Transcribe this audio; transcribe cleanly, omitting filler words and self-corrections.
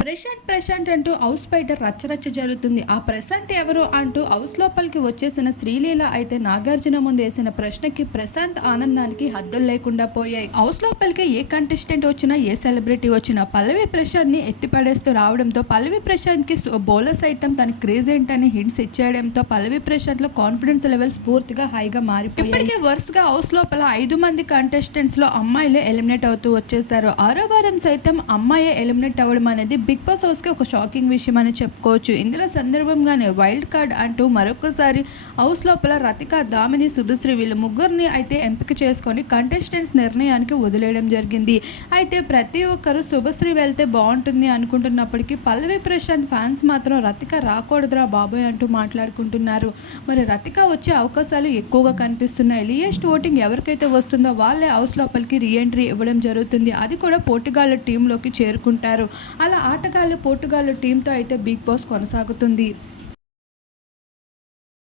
ప్రశాంత్ అంటూ హౌస్ బయట రచ్చరచ్చ జరుగుతుంది. ఆ ప్రశాంత్ ఎవరు అంటూ హౌస్ లోపలికి వచ్చేసిన శ్రీలీల అయితే నాగార్జున ముందు వేసిన ప్రశ్నకి ప్రశాంత్ ఆనందానికి హద్దులు లేకుండా పోయాయి. హౌస్ లోపలికి ఏ కంటెస్టెంట్ వచ్చినా, ఏ సెలబ్రిటీ వచ్చినా పల్లవి ప్రశాంత్ ని ఎత్తిపడేస్తూ రావడంతో పల్లవి ప్రశాంత్ కి బౌలర్ సైతం తన క్రేజ్ ఏంటని హింట్స్ ఇచ్చేయడంతో పల్లవి ప్రశాంత్ లో కాన్ఫిడెన్స్ లెవెల్స్ పూర్తిగా హైగా మారిపోయాయి. ఇప్పటికే వరుసగా హౌస్ లోపల 5 మంది కంటెస్టెంట్స్ లో అమ్మాయిలే ఎలిమినేట్ అవుతూ వచ్చేస్తారు. 6వ వారం సైతం అమ్మాయే ఎలిమినేట్ అవ్వడం అనేది బిగ్ బాస్ హౌస్కి ఒక షాకింగ్ విషయం అని చెప్పుకోవచ్చు. ఇందులో సందర్భంగానే వైల్డ్ కార్డ్ అంటూ మరొకసారి హౌస్ లోపల రతిక, దామిని, శుభశ్రీ వీళ్ళు ముగ్గురిని అయితే ఎంపిక చేసుకొని కంటెస్టెంట్స్ నిర్ణయానికి వదిలేయడం జరిగింది. అయితే ప్రతి ఒక్కరు శుభశ్రీ వెళ్తే బాగుంటుంది అనుకుంటున్నప్పటికీ పల్లవి ప్రశాంత్ ఫ్యాన్స్ మాత్రం రతిక రాకూడదురా బాబోయ్ అంటూ మాట్లాడుకుంటున్నారు. మరి రతిక వచ్చే అవకాశాలు ఎక్కువగా కనిపిస్తున్నాయి. లియెస్ట్ ఓటింగ్ ఎవరికైతే వస్తుందో వాళ్ళే హౌస్ లోపలికి రీఎంట్రీ ఇవ్వడం జరుగుతుంది. అది కూడా పోర్టుగాల్ టీంలోకి చేరుకుంటారు. అలా ఆటగాళ్ళు పోర్టుగాల్ టీంతో అయితే బిగ్ బాస్ కొనసాగుతుంది.